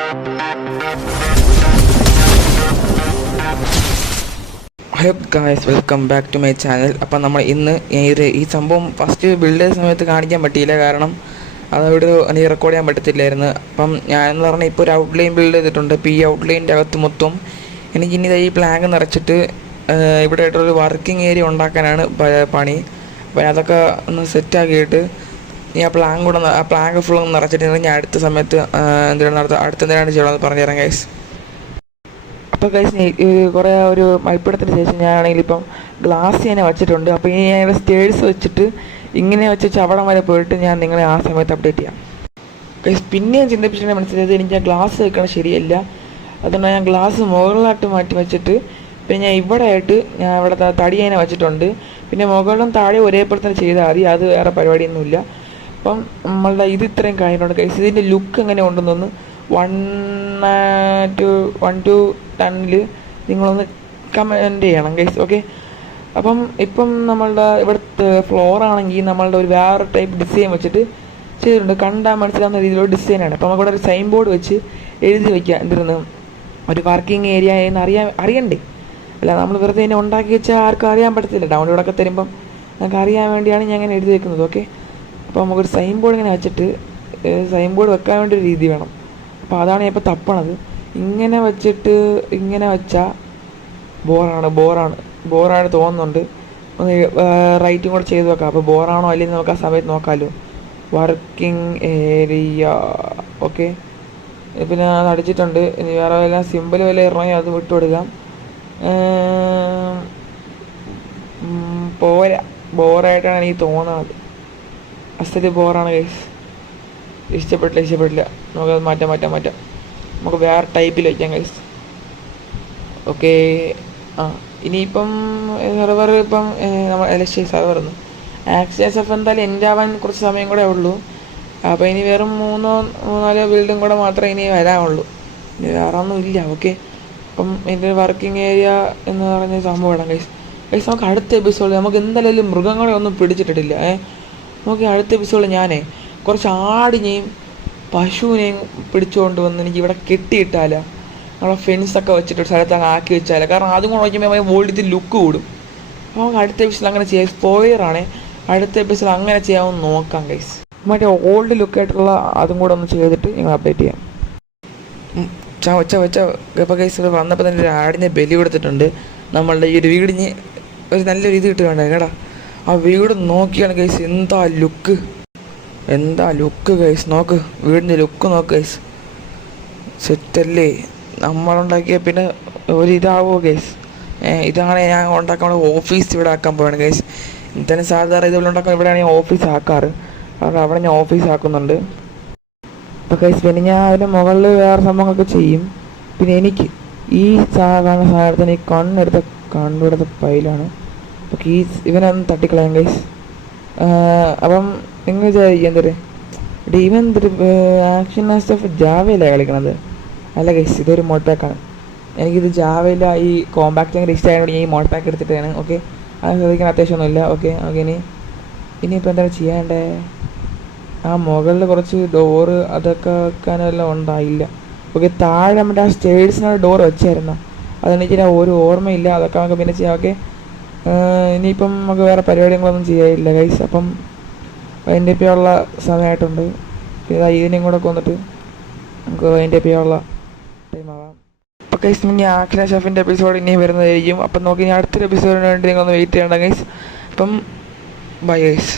Hello guys, welcome back to my channel. അപ്പം നമ്മൾ ഇന്ന് ഈ സംഭവം ഫസ്റ്റ് ബിൽഡ് ചെയ്ത സമയത്ത് കാണിക്കാൻ പറ്റിയില്ല, കാരണം അതവിടെ നീ റെക്കോർഡ് ചെയ്യാൻ പറ്റത്തില്ലായിരുന്നു. അപ്പം ഞാനെന്ന് പറഞ്ഞാൽ ഇപ്പോൾ ഒരു ഔട്ട്ലൈൻ ബിൽഡ് ചെയ്തിട്ടുണ്ട്. അപ്പോൾ ഈ ഔട്ട്ലൈൻ്റെ അകത്ത് മൊത്തം എനിക്കിനി ഈ പ്ലാങ്ക് നിറച്ചിട്ട് ഇവിടെ ആയിട്ടൊരു വർക്കിംഗ് ഏരിയ ഉണ്ടാക്കാനാണ് പണി. അപ്പോൾ അതൊക്കെ ഒന്ന് സെറ്റാക്കിയിട്ട് ഈ ആ പ്ലാങ്ക് ഫുൾ ഒന്ന് നിറച്ചിട്ട് ഞാൻ അടുത്ത സമയത്ത് എന്തിനാണ് ചെയ്യണമെന്ന് പറഞ്ഞുതരാം ഗൈസ്. അപ്പോൾ ഗൈസ്, കുറേ ഒരു മൽപ്പിടത്തിന് ശേഷം ഞാനാണെങ്കിൽ ഇപ്പം ഗ്ലാസ് തന്നെ വെച്ചിട്ടുണ്ട്. അപ്പോൾ ഇനി ഞങ്ങളുടെ സ്റ്റേഴ്സ് വെച്ചിട്ട് ഇങ്ങനെ വെച്ച് അവിടം വരെ പോയിട്ട് ഞാൻ നിങ്ങളെ ആ സമയത്ത് അപ്ഡേറ്റ് ചെയ്യാം ഗൈസ്. പിന്നെയും ചിന്തിപ്പിച്ചിട്ട് മനസ്സിലായത് എനിക്ക് ആ ഗ്ലാസ് വെക്കണം ശരിയല്ല. അതുകൊണ്ട് ഞാൻ ഗ്ലാസ് മുകളിലായിട്ട് മാറ്റി വെച്ചിട്ട് പിന്നെ ഞാൻ ഇവിടെ ആയിട്ട് ഞാൻ ഇവിടെ തടി തന്നെ വെച്ചിട്ടുണ്ട്. പിന്നെ മുകളിലും താഴെ ഒരേപോലെ തന്നെ ചെയ്താൽ മതി, അത് വേറെ പരിപാടിയൊന്നുമില്ല. അപ്പം നമ്മളുടെ ഇത് ഇത്രയും കഴിഞ്ഞിട്ടുണ്ട് ഗൈസ്. ഇതിൻ്റെ ലുക്ക് എങ്ങനെ ഉണ്ടെന്നൊന്ന് 1 to 10 നിങ്ങളൊന്ന് കമൻറ്റ് ചെയ്യണം ഗൈസ്, ഓക്കെ. അപ്പം ഇപ്പം നമ്മളുടെ ഇവിടുത്തെ ഫ്ലോർ ആണെങ്കിൽ നമ്മളുടെ ഒരു വേറെ ടൈപ്പ് ഡിസൈൻ വെച്ചിട്ട് ചെയ്തിട്ടുണ്ട്. കണ്ടാൽ മനസ്സിലാവുന്ന രീതിയിലുള്ള ഡിസൈനാണ്. അപ്പോൾ നമുക്കിവിടെ ഒരു സൈൻ ബോർഡ് വെച്ച് എഴുതി വയ്ക്കുക, എന്തിരുന്ന് ഒരു വർക്കിംഗ് ഏരിയ എന്ന് അറിയണ്ടേ. അല്ല, നമ്മൾ വെറുതെ തന്നെ ഉണ്ടാക്കി വെച്ചാൽ ആർക്കും അറിയാൻ പറ്റത്തില്ല. ഡൗൺലോഡൊക്കെ തരുമ്പം നമുക്ക് അറിയാൻ വേണ്ടിയാണ് ഞാൻ അങ്ങനെ എഴുതി വെക്കുന്നത്, ഓക്കെ. അപ്പോൾ നമുക്കൊരു സൈൻ ബോർഡ് ഇങ്ങനെ വെച്ചിട്ട് സൈൻ ബോർഡ് വെക്കാൻ വേണ്ടി ഒരു രീതി വേണം. അപ്പോൾ അതാണ് ഞാൻ ഇപ്പോൾ തപ്പണത്. ഇങ്ങനെ വെച്ചിട്ട് ഇങ്ങനെ വെച്ചാൽ ബോറാണ് തോന്നുന്നുണ്ട്. ഒന്ന് റൈറ്റും കൂടെ ചെയ്ത് വെക്കാം. അപ്പോൾ ബോറാണോ അല്ലെങ്കിൽ നമുക്ക് ആ സമയത്ത് നോക്കാമല്ലോ. Working area, okay. പിന്നെ അത് അടിച്ചിട്ടുണ്ട്. ഇനി വേറെ വല്ല സിമ്പിൾ വല്ല ഇറങ്ങി അത് വിട്ടുകൊടുക്കാം. ബോറായിട്ടാണ് എനിക്ക് തോന്നുന്നത്. അസല് ബോറാണ് ഗൈസ്. ഇഷ്ടപ്പെട്ടില്ല. നമുക്കത് മാറ്റാം. നമുക്ക് വേറെ ടൈപ്പിൽ വയ്ക്കാം ഗൈസ്, ഓക്കെ. ഇനിയിപ്പം സെർവർ ഇപ്പം നമ്മൾ സെർവറുന്നു ആക്സസ് എന്തായാലും എൻ്റെ ആവാൻ കുറച്ച് സമയം കൂടെ ഉള്ളൂ. അപ്പോൾ ഇനി വെറും 3-4 ബിൽഡും കൂടെ മാത്രമേ ഇനി വരാനുള്ളൂ. ഇനി വേറെ ഒന്നും ഇല്ല, ഓക്കെ. അപ്പം ഇതിൻ്റെ വർക്കിംഗ് ഏരിയ എന്ന് പറഞ്ഞ സംഭവം ഇടാം ഗൈസ്. നമുക്ക് അടുത്ത എപ്പിസോഡിൽ നമുക്ക് എന്തായാലും മൃഗങ്ങളെ ഒന്നും പിടിച്ചിട്ടിട്ടില്ല. നമുക്ക് അടുത്ത എപ്പിസോഡിൽ ഞാനേ കുറച്ച് ആടിനെയും പശുവിനെയും പിടിച്ചുകൊണ്ട് വന്ന് എനിക്ക് ഇവിടെ കെട്ടിയിട്ടാലോ, നമ്മളെ ഫെൻസൊക്കെ വെച്ചിട്ട് ഒരു സ്ഥലത്ത് അങ്ങ് ആക്കി വെച്ചാലോ. കാരണം അതും കൂടെ നോക്കുമ്പോൾ വോൾഡിത്തിൽ ലുക്ക് കൂടും. അപ്പോൾ നമുക്ക് അടുത്ത എപ്പിസോഡിൽ അങ്ങനെ ചെയ്യാം. സ്പോയിലറാണ്, അടുത്ത എപ്പിസോഡ് അങ്ങനെ ചെയ്യാമെന്ന് നോക്കാം ഗൈസ്. മറ്റേ ഓൾഡ് ലുക്കായിട്ടുള്ള അതും കൂടെ ഒന്ന് ചെയ്തിട്ട് നിങ്ങൾ അപ്ഡേറ്റ് ചെയ്യാം. വെച്ച ഇപ്പോൾ ഗൈസ് വന്നപ്പോൾ തന്നെ ഒരു ആടിനെ ബലി കൊടുത്തിട്ടുണ്ട്. നമ്മളുടെ ഈ ഒരു വീടിന് ഒരു നല്ലൊരു ഇത് കിട്ടുകയുണ്ട് കേടാ. ആ വീട് നോക്കിയാണ് ഗൈസ്, എന്താ ലുക്ക് ഗൈസ്. നോക്ക്, വീടിൻ്റെ ലുക്ക് നോക്ക് ഗൈസ്. സെറ്റല്ലേ നമ്മളുണ്ടാക്കിയ. പിന്നെ ഒരു ഇതാവോ ഗൈസ്. ഇതാണ് ഞാൻ ഉണ്ടാക്കാൻ ഓഫീസ് ഇവിടെ ആക്കാൻ പോവാണ് ഗൈസ്. എന്തായാലും സാധാരണ ഇതുപോലെ ഉണ്ടാക്കാൻ ഇവിടെയാണ് ഞാൻ ഓഫീസ് ആക്കാറ്. കാരണം അവിടെ ഞാൻ ഓഫീസ് ആക്കുന്നുണ്ട്. അപ്പോൾ ഗൈസ് പിന്നെ ഞാൻ അതിന് മുകളിൽ വേറെ സംഭവങ്ങളൊക്കെ ചെയ്യും. പിന്നെ എനിക്ക് ഈ കാണുന്ന സാധനത്തിന് ഈ കണ്ണെടുത്ത പൈലാണ്. അപ്പോൾ ഇവനൊന്ന് തട്ടിക്കളയാം ഗൈസ്. അപ്പം നിങ്ങൾ വിചാരിക്കും എന്തൊരു ആക്ഷൻ സ്റ്റഫ് ജാവയിലാണ് കളിക്കണത്. അല്ല ഗൈസ്, ഇതൊരു മോഡ് പാക്കാണ്. എനിക്കിത് ജാവയില ഈ കോമ്പാക്റ്റ് അങ്ങനെ ഇഷ്ടമായതുകൊണ്ട് ഞാൻ ഈ മോഡ് പാക്ക് എടുത്തിട്ടാണ്, ഓക്കെ. അത് ശ്രദ്ധിക്കാൻ അത്യാവശ്യമൊന്നുമില്ല, ഓക്കെ. ഇനിയിപ്പോൾ എന്താണ് ചെയ്യേണ്ടേ? ആ മുകളിൽ കുറച്ച് ഡോറ് അതൊക്കെ വെക്കാനെല്ലാം ഉണ്ടായില്ല, ഓക്കെ. താഴെ നമ്മുടെ ആ സ്റ്റേഴ്സിനോട് ഡോർ വെച്ചായിരുന്നു, അതെനിക്ക് ഒരു ഓർമ്മയില്ല. അതൊക്കെ നമുക്ക് പിന്നെ ചെയ്യാം, ഓക്കെ. ഇനിയിപ്പം നമുക്ക് വേറെ പരിപാടികളൊന്നും ചെയ്യാനില്ല ഗൈസ്. അപ്പം അതിൻ്റെ ചെയ്യാനുള്ള സമയമായിട്ടുണ്ട്. ഇതിനെയും കൂടെ കൊന്നിട്ട് നമുക്ക് അതിൻ്റെ ചെയ്യാനുള്ള ടൈം ആവാം. അപ്പോൾ ഗൈസ് ഇനി ആക്ഷൻ ഷെഫിൻ്റെ എപ്പിസോഡ് ഇനിയും വരുന്നതായിരിക്കും. അപ്പം നോക്കി ഇനി അടുത്തൊരു എപ്പിസോഡിന് വേണ്ടി നിങ്ങളൊന്ന് വെയിറ്റ് ചെയ്യണം ഗൈസ്. അപ്പം ബൈ ഗൈസ്.